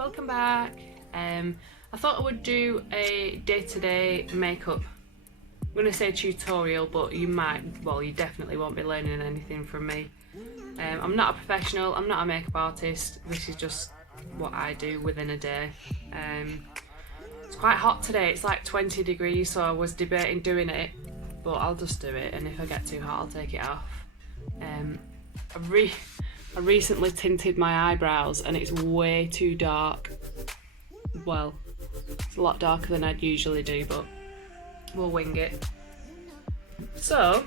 welcome back. I thought I would do a day-to-day makeup. I'm going to say tutorial, but you definitely won't be learning anything from me. I'm not a professional, I'm not a makeup artist, this is just what I do within a day. It's quite hot today, it's like 20 degrees, so I was debating doing it, but I'll just do it, and if I get too hot I'll take it off. I recently tinted my eyebrows and it's way too dark. Well, it's a lot darker than I'd usually do, but we'll wing it. So,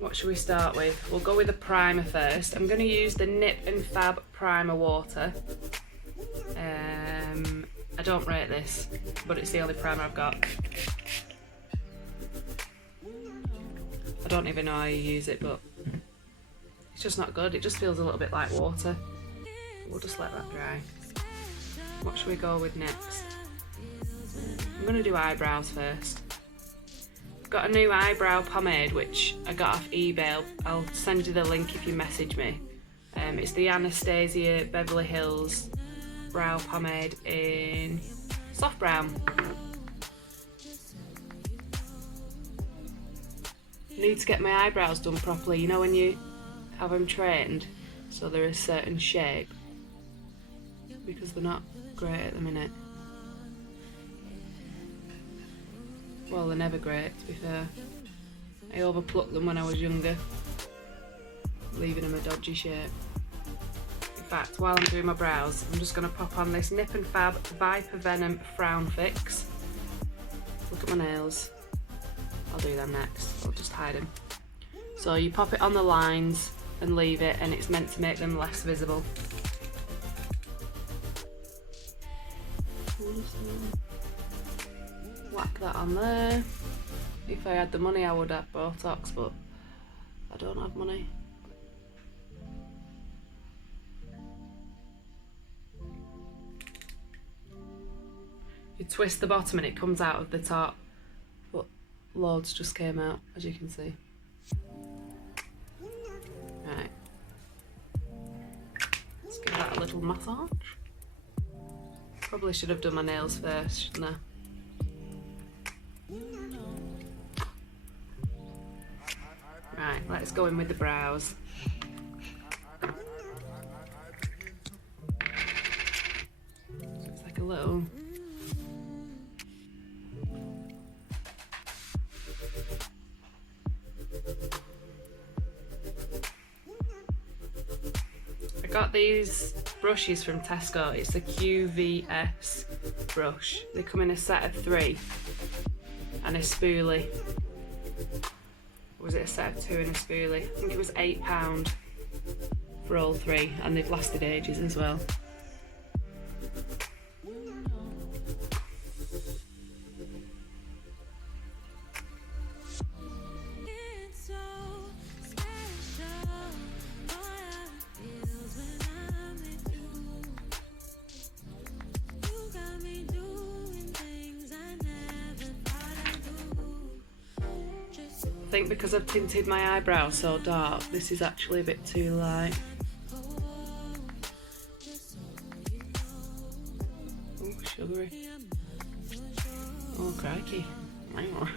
what should we start with? We'll go with the primer first. I'm going to use the Nip and Fab Primer Water. I don't rate this, but it's the only primer I've got. I don't even know how you use it, but it's just not good. It just feels a little bit like water. We'll just let that dry. What should we go with next? I'm going to do eyebrows first. I've got a new eyebrow pomade which I got off eBay. I'll send you the link if you message me. It's the Anastasia Beverly Hills brow pomade in soft brown. I need to get my eyebrows done properly. You know when you have them trained so they're a certain shape, because they're not great at the minute. Well, they're never great, to be fair. I overplucked them when I was younger, leaving them a dodgy shape. In fact, while I'm doing my brows, I'm just going to pop on this Nip and Fab Viper Venom Frown Fix. Look at my nails. I'll do them next. I'll just hide them. So you pop it on the lines and leave it, and it's meant to make them less visible. Whack that on there. If I had the money I would have Botox, but I don't have money. You twist the bottom and it comes out of the top, but loads just came out, as you can see. Right, let's give that a little massage. Probably should have done my nails first, shouldn't I? Right, let's go in with the brows. So it's like a little... I got these brushes from Tesco. It's a QVS brush. They come in a set of 3 and a spoolie. Or was it a set of 2 and a spoolie? I think it was £8 for all 3, and they've lasted ages as well. I think because I've tinted my eyebrows so dark, this is actually a bit too light. Oh, sugary. Oh, crikey. Wow.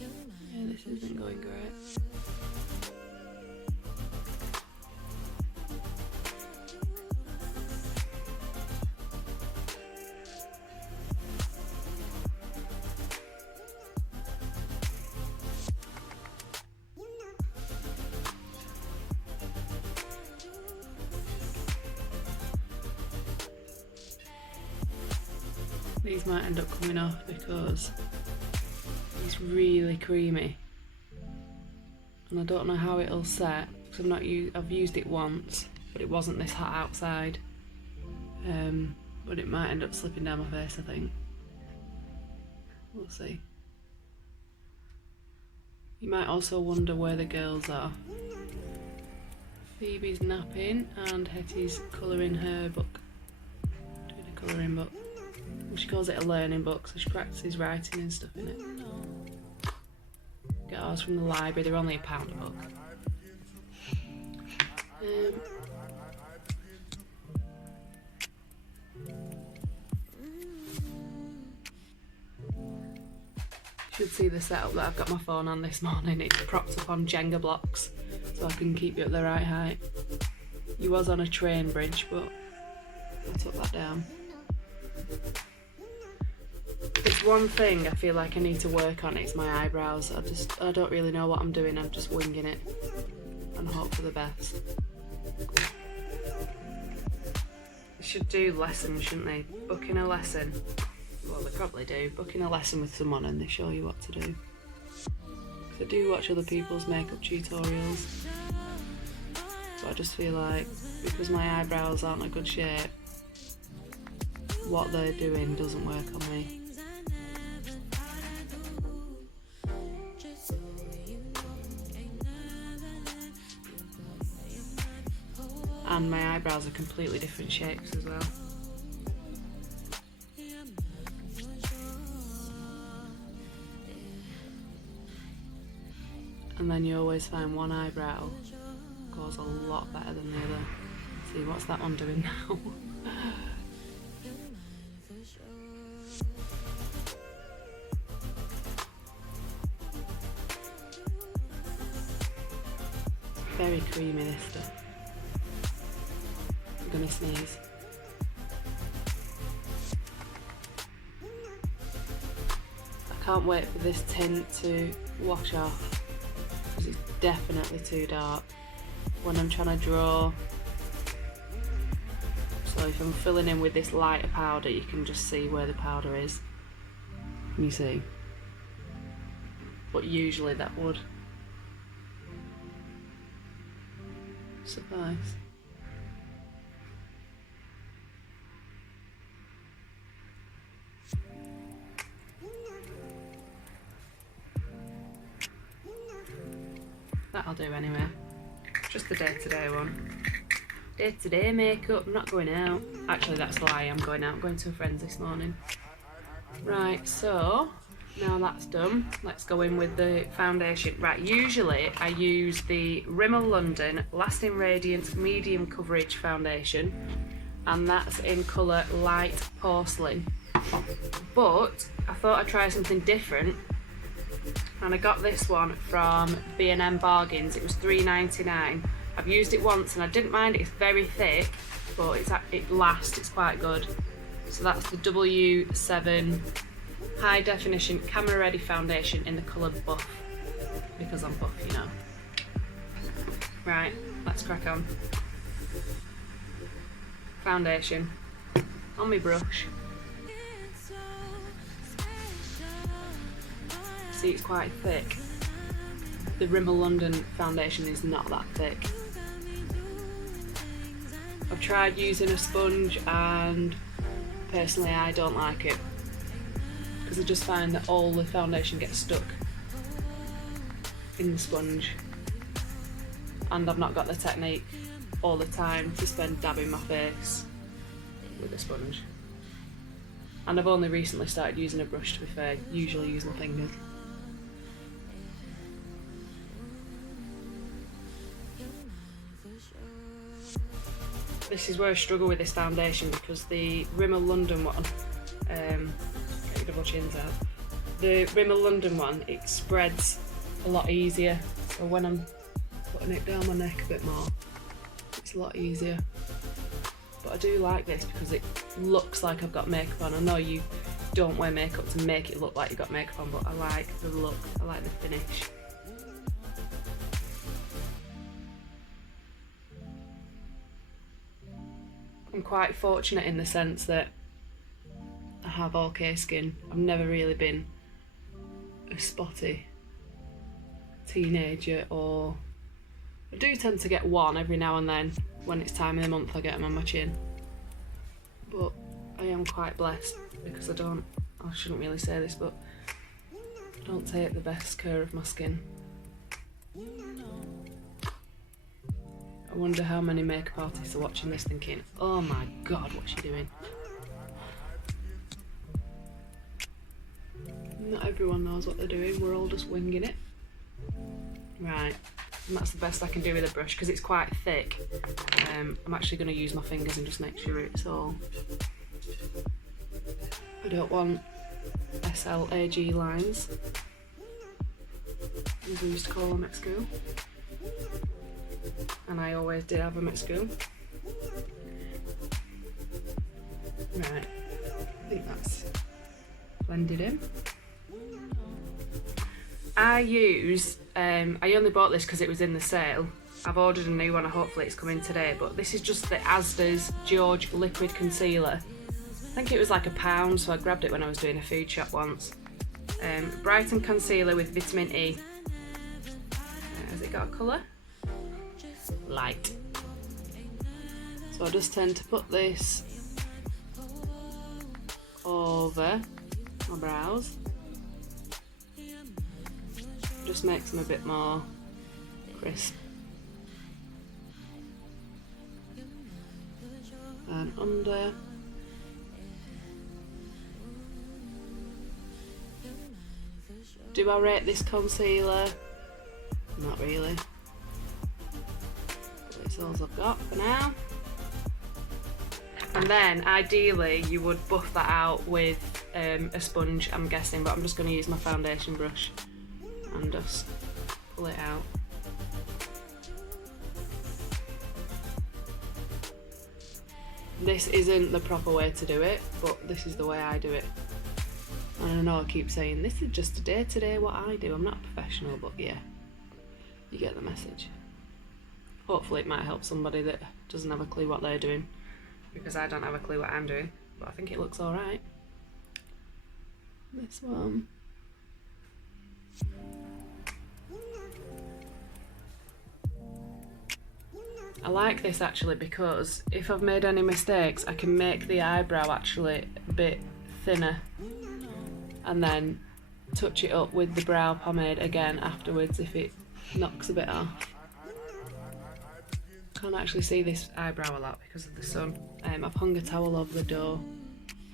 Yeah, this isn't going great. These might end up coming off because it's really creamy, and I don't know how it'll set because I've used it once, but it wasn't this hot outside. But it might end up slipping down my face, I think. We'll see. You might also wonder where the girls are. Phoebe's napping and Hetty's colouring her book. Doing a colouring book. Well, she calls it a learning book, so she practices writing and stuff in it. Get ours from the library, they're only £1 a book. Should see the setup that I've got my phone on this morning. It's propped up on Jenga blocks so I can keep you at the right height. You was on a train bridge, but I took that down. It's one thing I feel like I need to work on, it's my eyebrows. I don't really know what I'm doing, I'm just winging it and hope for the best. They should do lessons, shouldn't they? Booking a lesson. Well, they probably do. Booking a lesson with someone and they show you what to do. I do watch other people's makeup tutorials. But I just feel like, because my eyebrows aren't a good shape, what they're doing doesn't work on me. And my eyebrows are completely different shapes as well. And then you always find one eyebrow goes a lot better than the other. See, what's that one doing now? Very creamy, this stuff. I'm gonna sneeze. I can't wait for this tint to wash off because it's definitely too dark when I'm trying to draw. So if I'm filling in with this lighter powder, you can just see where the powder is. You see? But usually that would suffice. That'll do anyway. Just the day-to-day one. Day-to-day makeup, I'm not going out. Actually, that's a lie, I'm going out. I'm going to a friend's this morning. Right, so now that's done, let's go in with the foundation. Right, usually I use the Rimmel London Lasting Radiance Medium Coverage Foundation, and that's in colour Light Porcelain. But I thought I'd try something different, and I got this one from B&M Bargains. It was $3.99. I've used it once and I didn't mind it. It's very thick, but it lasts, it's quite good. So that's the W7 High Definition Camera Ready Foundation in the colour Buff, because I'm buff, you know. Right, let's crack on. Foundation on my brush. See, it's quite thick. The Rimmel London foundation is not that thick. I've tried using a sponge and personally I don't like it, because I just find that all the foundation gets stuck in the sponge, and I've not got the technique all the time to spend dabbing my face with a sponge. And I've only recently started using a brush, to be fair. Usually use my fingers. This is where I struggle with this foundation, because the Rimmel London one, get your double chins out. The Rimmel London one, it spreads a lot easier. So when I'm putting it down my neck a bit more, it's a lot easier. But I do like this because it looks like I've got makeup on. I know you don't wear makeup to make it look like you've got makeup on, but I like the look, I like the finish. I'm quite fortunate in the sense that I have okay skin. I've never really been a spotty teenager, or I do tend to get one every now and then. When it's time of the month I get them on my chin. But I am quite blessed because I shouldn't really say this, but I don't take the best care of my skin. I wonder how many makeup artists are watching this thinking, oh my god, what's she doing? Not everyone knows what they're doing, we're all just winging it. Right, and that's the best I can do with a brush because it's quite thick. I'm actually going to use my fingers and just make sure it's all... I don't want SLAG lines, as we used to call them at school. And I always did have them at school. Right, I think that's blended in. I use, I only bought this because it was in the sale. I've ordered a new one, hopefully it's coming today, but this is just the Asda's George Liquid Concealer. I think it was like £1, so I grabbed it when I was doing a food shop once. Brighten Concealer with Vitamin E. Has it got a colour? Light. So I just tend to put this over my brows. Just makes them a bit more crisp. And under. Do I rate this concealer? Not really. But it's all I've got for now. And then ideally you would buff that out with a sponge, I'm guessing, but I'm just going to use my foundation brush and just pull it out. This isn't the proper way to do it, but this is the way I do it. And I know I keep saying this is just a day-to-day what I do. I'm not a professional, but yeah, you get the message. Hopefully it might help somebody that doesn't have a clue what they're doing, because I don't have a clue what I'm doing, but I think it looks alright. This one. I like this actually because if I've made any mistakes I can make the eyebrow actually a bit thinner and then touch it up with the brow pomade again afterwards if it knocks a bit off. Can't actually see this eyebrow a lot because of the sun. I've hung a towel over the door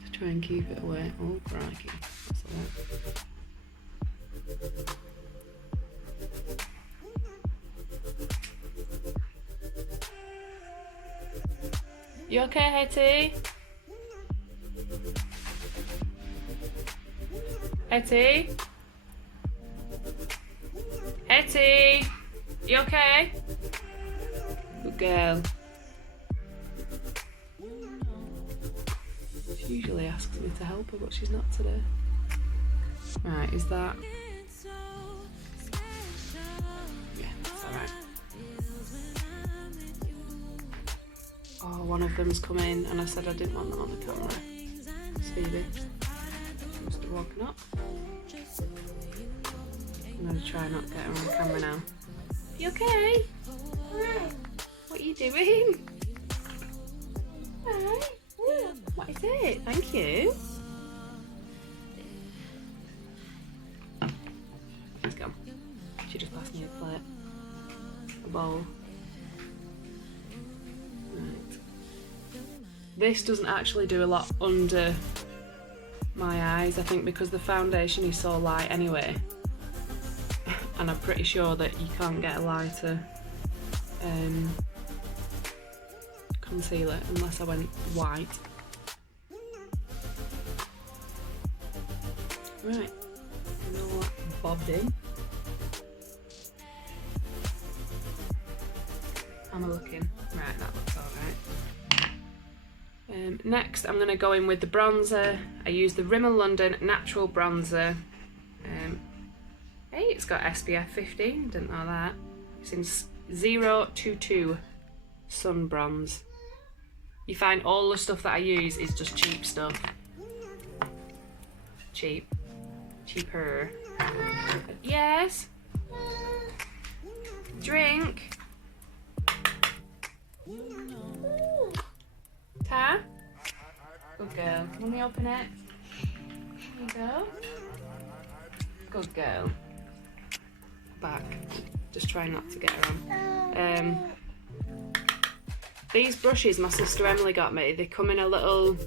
to try and keep it away. Oh crikey, that's a lot. You okay, Hetty? Hetty? Hetty? You okay? Good girl. She usually asks me to help her, but she's not today. Right, is that... Yeah, that's alright. Oh, one of them's come in and I said I didn't want them on the camera. It's Phoebe. She must have woken up. I'm going to try not get her on the camera now. You okay? What are you doing? Hi. What is it? Thank you. She's gone. She just passed me a plate. A bowl. Right. This doesn't actually do a lot under my eyes, I think, because the foundation is so light anyway. And I'm pretty sure that you can't get a lighter concealer unless I went white. Right, all bobbed in. Am I looking? Right, that looks alright. Next I'm going to go in with the bronzer. I use the Rimmel London Natural Bronzer. Hey, it's got SPF 15, didn't know that. It's in 022 Sun Bronze. You find all the stuff that I use is just cheap stuff. Cheap. Cheaper. Yes? Drink? Ta? Good girl. Let me open it. There you go. Good girl. Back. Just try not to get her on. These brushes my sister Emily got me, they come in a little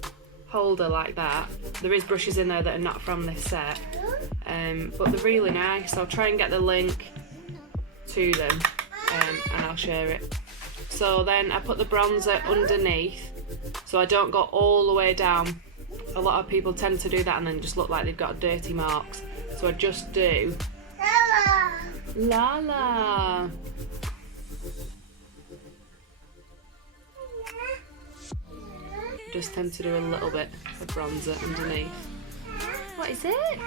holder like that. There is brushes in there that are not from this set, but they're really nice. I'll try and get the link to them and I'll share it. So then I put the bronzer underneath so I don't go all the way down. A lot of people tend to do that and then just look like they've got dirty marks. So I just do Lala. Just tend to do a little bit of bronzer underneath. What is it?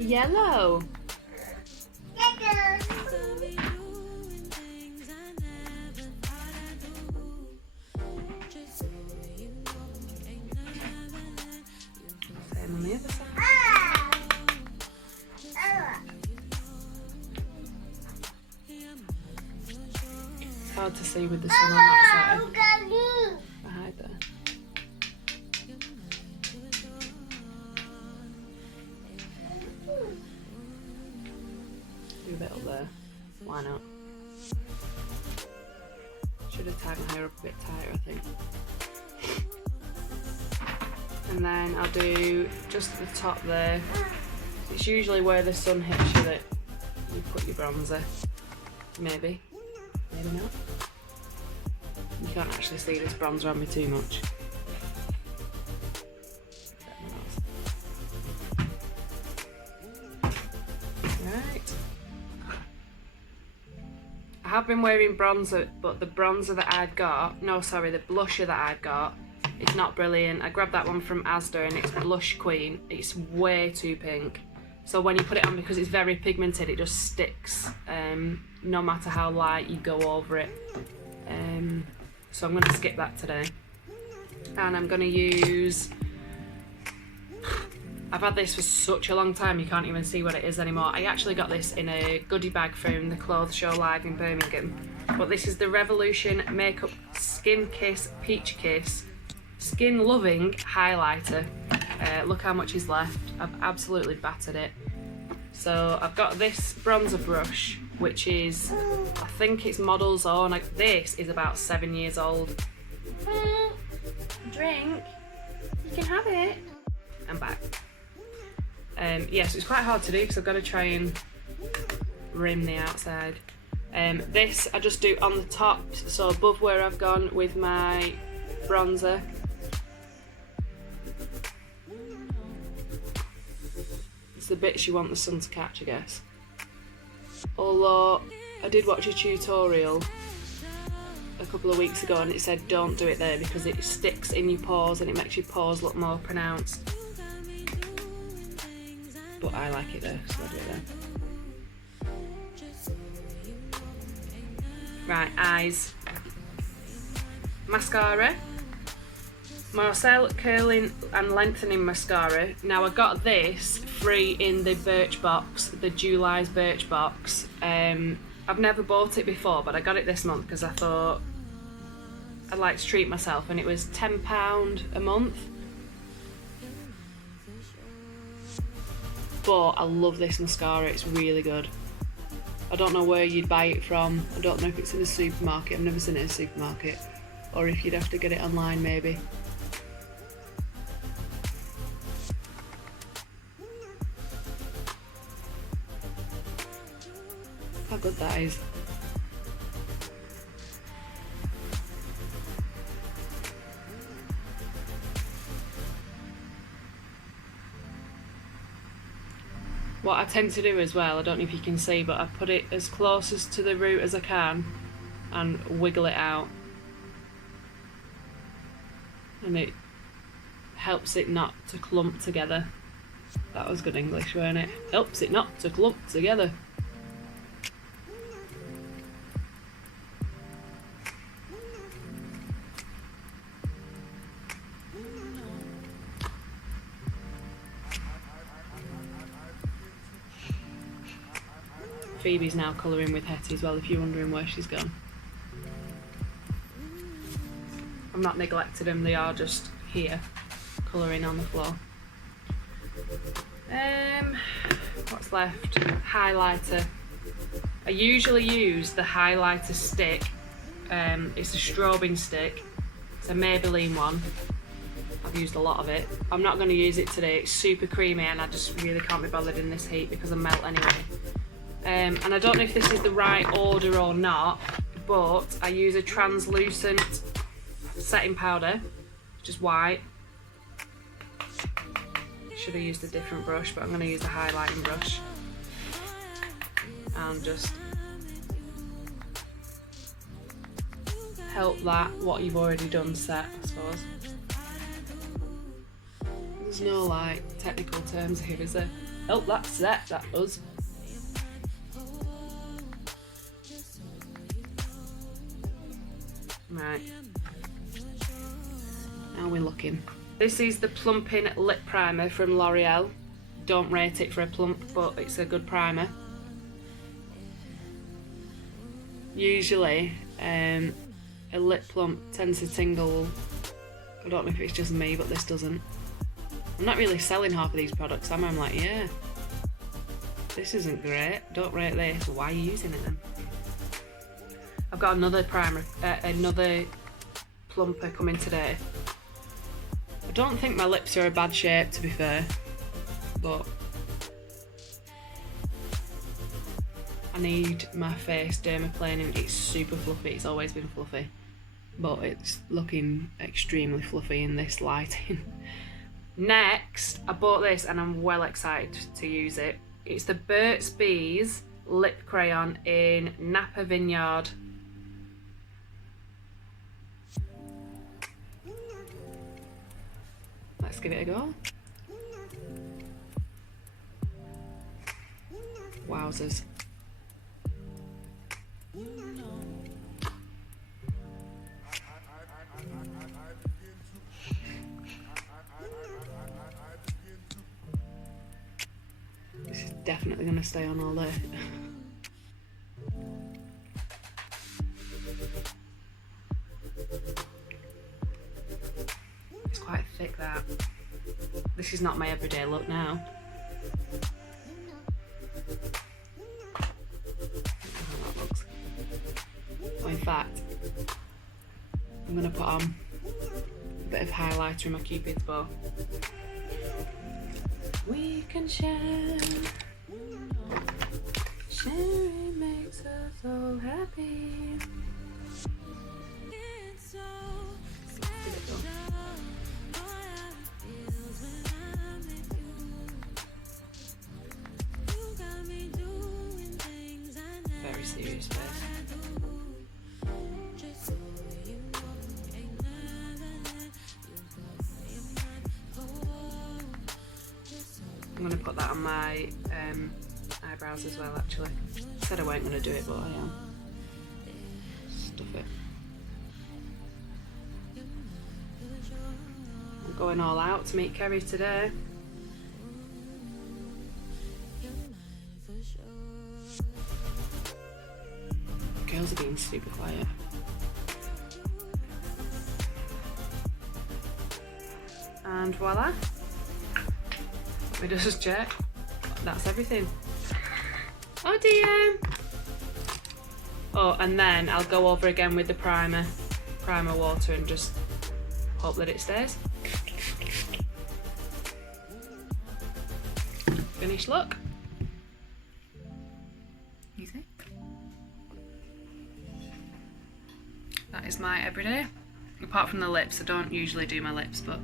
Yellow. Same on the other side. It's hard to see with the sun on that side. I hide there. Do a bit up there. Why not? Should have tied my hair up a bit tighter, I think. And then I'll do just at the top there. It's usually where the sun hits you that you put your bronzer. Maybe. Maybe not. You can't actually see this bronzer on me too much. Right. I have been wearing bronzer, but the bronzer that I've got, the blusher that I've got, it's not brilliant. I grabbed that one from Asda and it's Blush Queen. It's way too pink. So when you put it on, because it's very pigmented, it just sticks no matter how light you go over it. So I'm going to skip that today. And I'm going to use... I've had this for such a long time, you can't even see what it is anymore. I actually got this in a goodie bag from the Clothes Show Live in Birmingham. But this is the Revolution Makeup Skin Kiss Peach Kiss Skin Loving Highlighter. Look how much is left. I've absolutely battered it. So I've got this bronzer brush, which is, I think it's Model's Own. This is about 7 years old. Drink. You can have it. I'm back. Yes, it's quite hard to do because I've got to try and rim the outside. This I just do on the top, so above where I've gone with my bronzer. It's the bits you want the sun to catch, I guess. Although I did watch a tutorial a couple of weeks ago and it said don't do it there because it sticks in your pores and it makes your pores look more pronounced. But I like it there, so I do it there. Right, eyes. Mascara. Marcel Curling and Lengthening Mascara. Now I got this free in the Birchbox, the July's Birchbox. I've never bought it before, but I got it this month because I thought I'd like to treat myself, and it was £10 a month. But I love this mascara, it's really good. I don't know where you'd buy it from. I don't know if it's in a supermarket. I've never seen it in a supermarket. Or if you'd have to get it online maybe. How good that is. What I tend to do as well, I don't know if you can see, but I put it as close as to the root as I can and wiggle it out. And it helps it not to clump together. That was good English, weren't it? Helps it not to clump together. Phoebe's now colouring with Hetty as well, if you're wondering where she's gone. I'm not neglecting them, they are just here, colouring on the floor. What's left? Highlighter. I usually use the highlighter stick. It's a strobing stick. It's a Maybelline one. I've used a lot of it. I'm not going to use it today, it's super creamy and I just really can't be bothered in this heat because I melt anyway. And I don't know if this is the right order or not, but I use a translucent setting powder, which is white. Should have used a different brush, but I'm going to use a highlighting brush. And just help that what you've already done set, I suppose. There's no like technical terms here, is there? Help that set, that does. Right. Now we're looking. This is the Plumping Lip Primer from L'Oreal. Don't rate it for a plump, but it's a good primer. Usually, a lip plump tends to tingle. I don't know if it's just me, but this doesn't. I'm not really selling half of these products, am I? I'm like, yeah, this isn't great. Don't rate this. Why are you using it then? I've got another primer, another plumper coming today. I don't think my lips are a bad shape, to be fair, but I need my face dermaplaning. It's super fluffy. It's always been fluffy, but it's looking extremely fluffy in this lighting. Next, I bought this and I'm well excited to use it. It's the Burt's Bees Lip Crayon in Napa Vineyard. Let's give it a go. Wowzers. This is definitely going to stay on all day. It's quite thick, that. This is not my everyday look now. How that looks. Oh, in fact, I'm going to put on a bit of highlighter in my Cupid's bow. We can share. Sharing makes us all happy. Very serious face. I'm going to put that on my eyebrows as well, actually. I said I weren't going to do it, but I am. Stuff it. I'm going all out to meet Kerry today. Girls are being super quiet. And voila. Let me just check. That's everything. Oh dear. Oh, and then I'll go over again with the primer water and just hope that it stays. Finished look. Easy. That is my everyday. Apart from the lips, I don't usually do my lips, but